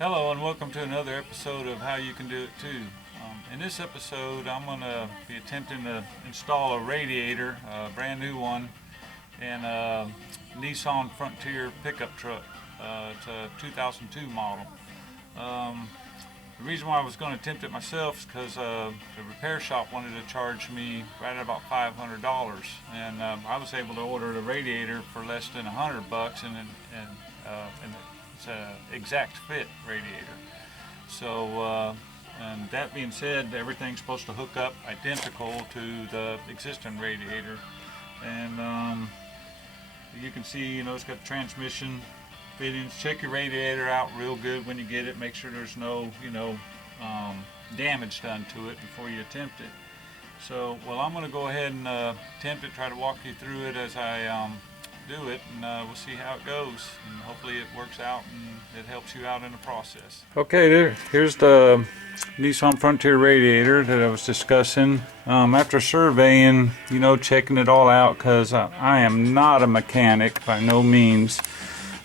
Hello and welcome to another episode of How You Can Do It Too. In this episode I'm going to be attempting to install a radiator, a brand new one, in a Nissan Frontier pickup truck. It's a 2002 model. The reason why I was going to attempt it myself is because the repair shop wanted to charge me right at about $500, and I was able to order the radiator for less than $100, and it's an exact fit radiator. So, and that being said, everything's supposed to hook up identical to the existing radiator, and you can see, it's got the transmission fittings. Check your radiator out real good when you get it. Make sure there's no, damage done to it before you attempt it. So, well, I'm going to go ahead and attempt it, try to walk you through it as I do it, and we'll see how it goes, and hopefully it works out and it helps you out in the process. Okay, here's the Nissan Frontier radiator that I was discussing. After surveying, checking it all out, because I am not a mechanic by no means,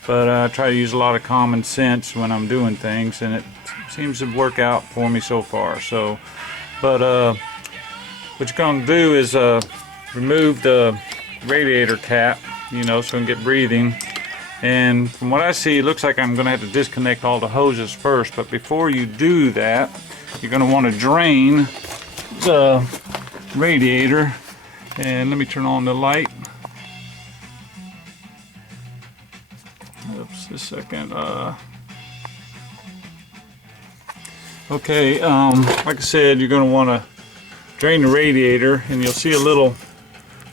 but I try to use a lot of common sense when I'm doing things, and it seems to work out for me so far. So, but what you're going to do is remove the radiator cap, so I can get breathing. And from what I see, it looks like I'm going to have to disconnect all the hoses first. But before you do that, you're going to want to drain the radiator. And let me turn on the light. Oops, a second. Okay, like I said, you're going to want to drain the radiator, and you'll see a little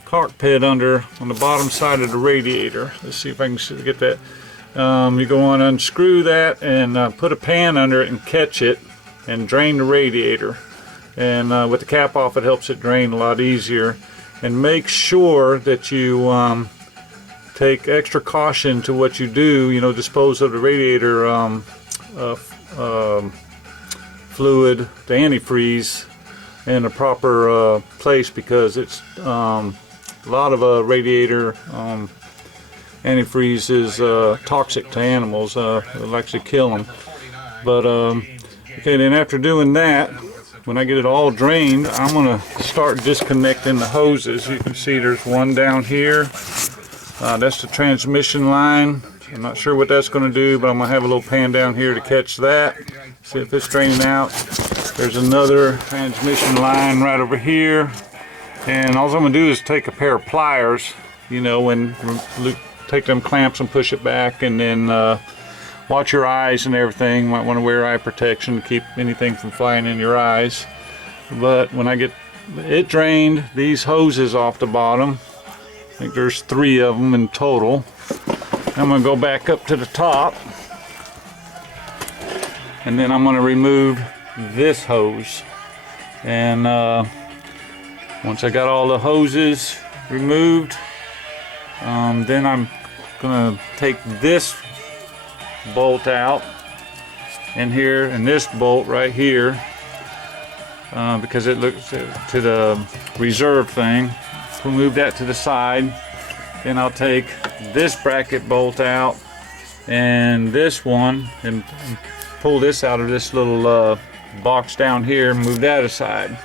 cockpit on the bottom side of the radiator. Let's see if I can get that. You go on, unscrew that, and put a pan under it and catch it and drain the radiator. And with the cap off, it helps it drain a lot easier. And make sure that you take extra caution to what you do. Dispose of the radiator fluid, the antifreeze, in a proper place, because it's a lot of radiator antifreeze is toxic to animals. It'll actually kill them. But okay, then after doing that, when I get it all drained, I'm going to start disconnecting the hoses. You can see there's one down here. That's the transmission line. I'm not sure what that's going to do, but I'm going to have a little pan down here to catch that. See if it's draining out. There's another transmission line right over here. And all I'm going to do is take a pair of pliers, and take them clamps and push it back, and then watch your eyes and everything. Might want to wear eye protection to keep anything from flying in your eyes. But when I get it drained, these hoses off the bottom, I think there's 3 of them in total. I'm going to go back up to the top, and then I'm going to remove this hose. And once I got all the hoses removed, then I'm going to take this bolt out and here, and this bolt right here, because it looks to the reserve thing. We'll move that to the side. Then I'll take this bracket bolt out and this one, and pull this out of this little box down here, move that aside.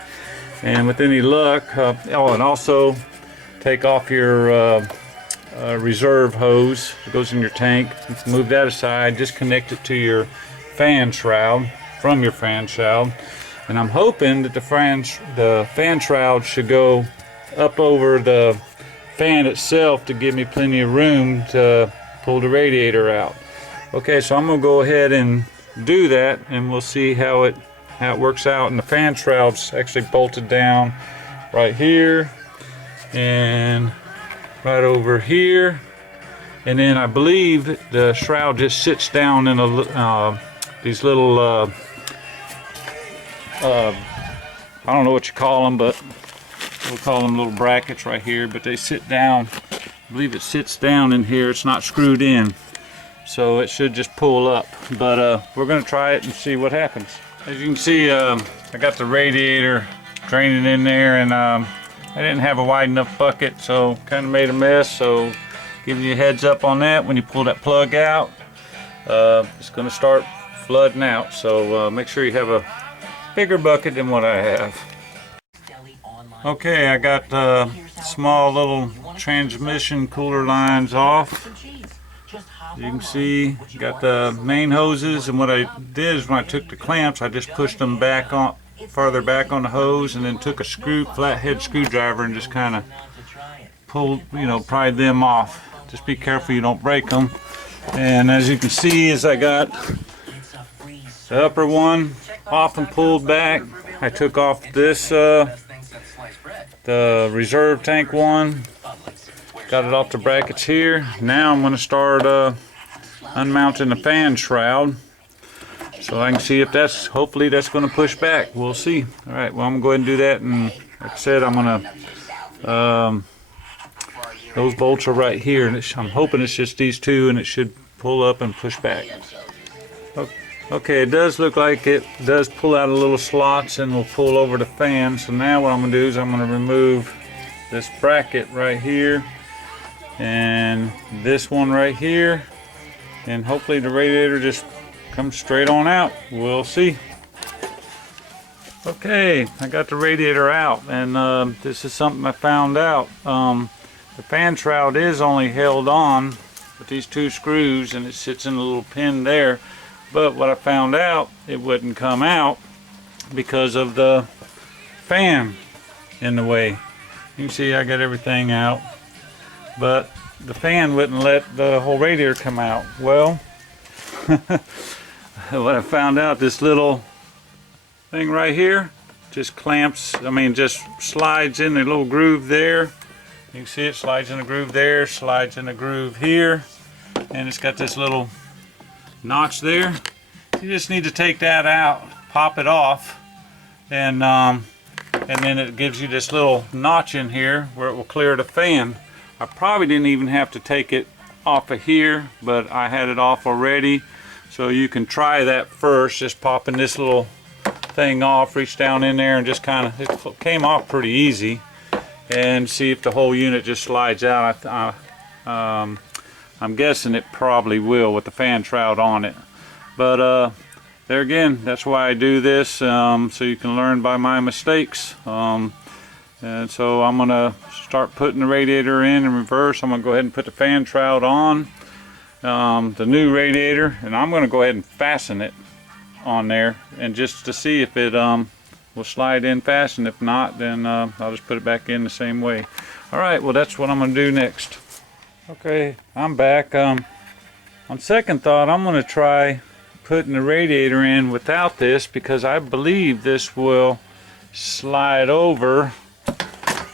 And with any luck, and also take off your reserve hose that goes in your tank. Move that aside, disconnect it to your fan shroud, from your fan shroud. And I'm hoping that the fan shroud should go up over the fan itself to give me plenty of room to pull the radiator out. Okay, so I'm going to go ahead and do that, and we'll see how it works out. And the fan shroud's actually bolted down right here and right over here, and then I believe the shroud just sits down in these little I don't know what you call them, but we'll call them little brackets right here, but they sit down. I believe it sits down in here. It's not screwed in, so it should just pull up. But we're going to try it and see what happens. As you can see, I got the radiator draining in there, and I didn't have a wide enough bucket, so kind of made a mess. So giving you a heads up on that, when you pull that plug out, it's going to start flooding out. So make sure you have a bigger bucket than what I have. Okay, I got small little transmission cooler lines off. You can see, got the main hoses, and what I did is when I took the clamps, I just pushed them back on, farther back on the hose, and then took a flathead screwdriver and just kind of pulled, pried them off. Just be careful you don't break them. And as you can see, as I got the upper one off and pulled back, I took off this, the reserve tank one. Got it off the brackets here. Now I'm going to start unmounting the fan shroud, so I can see if hopefully that's going to push back. We'll see. Alright, well, I'm going to go ahead and do that, and like I said, I'm going to, those bolts are right here, and I'm hoping it's just these two, and it should pull up and push back. Okay, it does look like it does pull out a little slots and will pull over the fan. So now what I'm going to do is I'm going to remove this bracket right here and this one right here, and hopefully the radiator just comes straight on out. We'll see. Okay, I got the radiator out, and this is something I found out. The fan shroud is only held on with these two screws, and it sits in a little pin there. But what I found out, it wouldn't come out because of the fan in the way. You can see I got everything out, but the fan wouldn't let the whole radiator come out. Well, what I found out, this little thing right here just clamps, just slides in the little groove there. You can see it slides in the groove there, slides in the groove here, and it's got this little notch there. You just need to take that out, pop it off, and then it gives you this little notch in here where it will clear the fan. I probably didn't even have to take it off of here, but I had it off already. So you can try that first, just popping this little thing off, reach down in there and just kind of, it came off pretty easy, and see if the whole unit just slides out. I'm guessing it probably will with the fan shroud on it. But there again, that's why I do this, so you can learn by my mistakes. And so I'm going to start putting the radiator in reverse. I'm going to go ahead and put the fan shroud on the new radiator, and I'm going to go ahead and fasten it on there, and just to see if it will slide in fast, and if not, then I'll just put it back in the same way. Alright, well, that's what I'm going to do next. Okay, I'm back. On second thought, I'm going to try putting the radiator in without this, because I believe this will slide over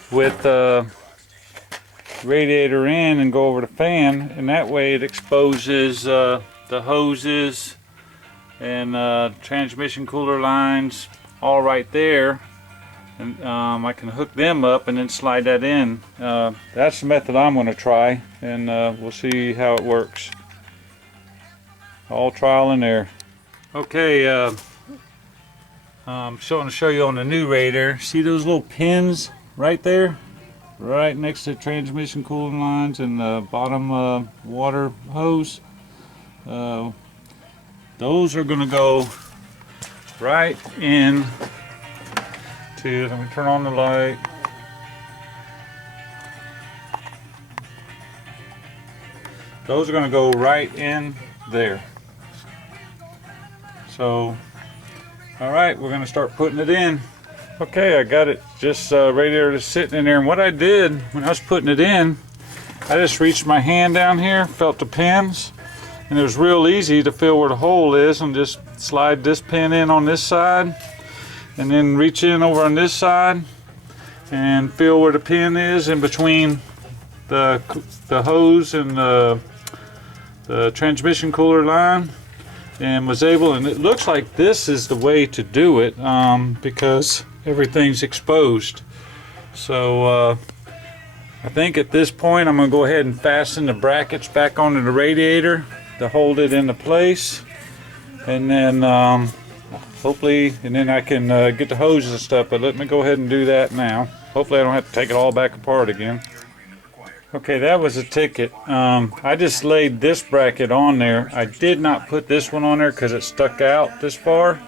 with the radiator in and go over the fan, and that way it exposes the hoses and transmission cooler lines all right there, and I can hook them up and then slide that in. That's the method I'm going to try, and we'll see how it works. All trial and error. Okay, I'm going to show you on the new radiator. See those little pins right there, right next to the transmission cooling lines and the bottom water hose? Those are going to go right in to, let me turn on the light. Those are going to go right in there. So, alright, we're going to start putting it in. Okay, I got it just radiator just sitting in there, and what I did when I was putting it in, I just reached my hand down here, felt the pins, and it was real easy to feel where the hole is, and just slide this pin in on this side, and then reach in over on this side and feel where the pin is in between the hose and the transmission cooler line, and was able, and it looks like this is the way to do it, because everything's exposed. So I think at this point I'm going to go ahead and fasten the brackets back onto the radiator to hold it into place, and then hopefully, and then I can get the hoses and stuff, but let me go ahead and do that now. Hopefully I don't have to take it all back apart again. Okay, that was a ticket. I just laid this bracket on there. I did not put this one on there because it stuck out this far.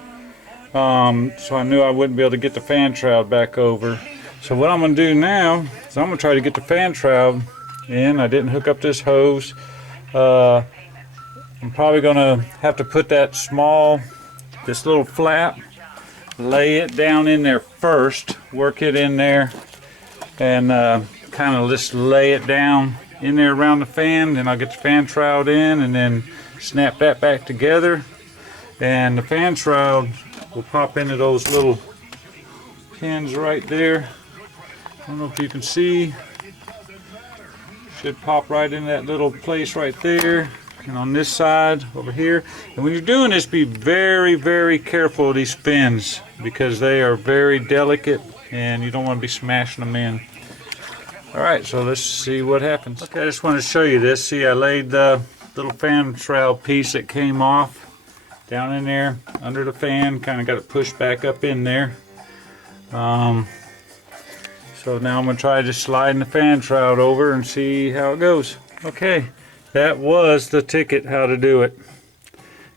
So I knew I wouldn't be able to get the fan shroud back over. So what I'm going to do now is I'm going to try to get the fan shroud in. I didn't hook up this hose. I'm probably going to have to put this little flap, lay it down in there first, work it in there, and kind of just lay it down in there around the fan. Then I'll get the fan shroud in and then snap that back together. And the fan shroud will pop into those little pins right there. I don't know if you can see. Should pop right in that little place right there. And on this side over here. And when you're doing this, be very, very careful of these fins because they are very delicate and you don't want to be smashing them in. Alright, so let's see what happens. Okay, I just want to show you this. See, I laid the little fan shroud piece that came off down in there under the fan, kind of got it pushed back up in there. So now I'm going to try just sliding the fan shroud over and see how it goes. Okay, that was the ticket how to do it,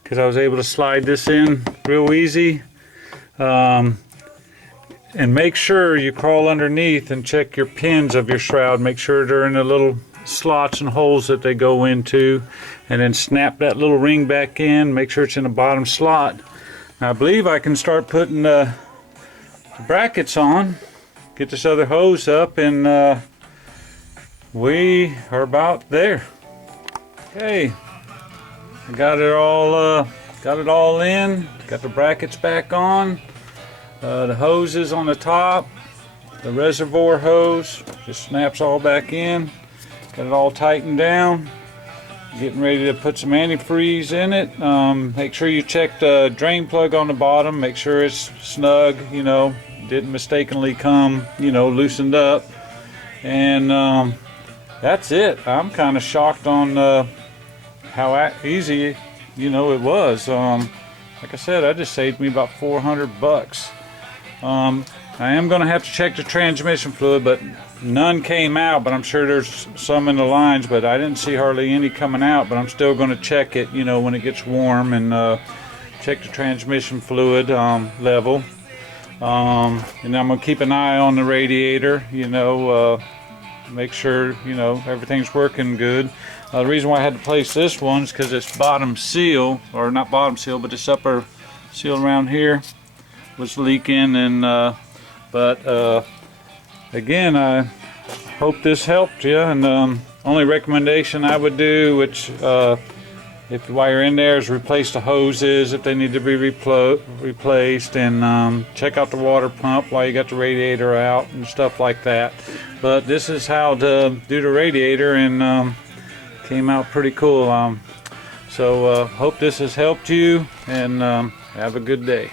because I was able to slide this in real easy. And make sure you crawl underneath and check your pins of your shroud. Make sure they're in the little slots and holes that they go into, and then snap that little ring back in. Make sure it's in the bottom slot. Now, I believe I can start putting the brackets on. Get this other hose up, and we are about there. Okay, I got it all in. Got the brackets back on. The hose is on the top. The reservoir hose just snaps all back in. Got it all tightened down. Getting ready to put some antifreeze in it. Make sure you check the drain plug on the bottom. Make sure it's snug, didn't mistakenly come, loosened up. And that's it. I'm kind of shocked on how easy, it was. Like I said, I just saved me about 400 bucks. I am going to have to check the transmission fluid, but none came out, but I'm sure there's some in the lines, but I didn't see hardly any coming out. But I'm still going to check it, when it gets warm, and check the transmission fluid level. And I'm going to keep an eye on the radiator, make sure, everything's working good. The reason why I had to place this one is because it's bottom seal, or not bottom seal, but this upper seal around here was leaking. And again, I hope this helped you. And only recommendation I would do, which if while you're in there, is replace the hoses if they need to be replaced, and check out the water pump while you got the radiator out and stuff like that. But this is how to do the radiator, and came out pretty cool. So hope this has helped you, and have a good day.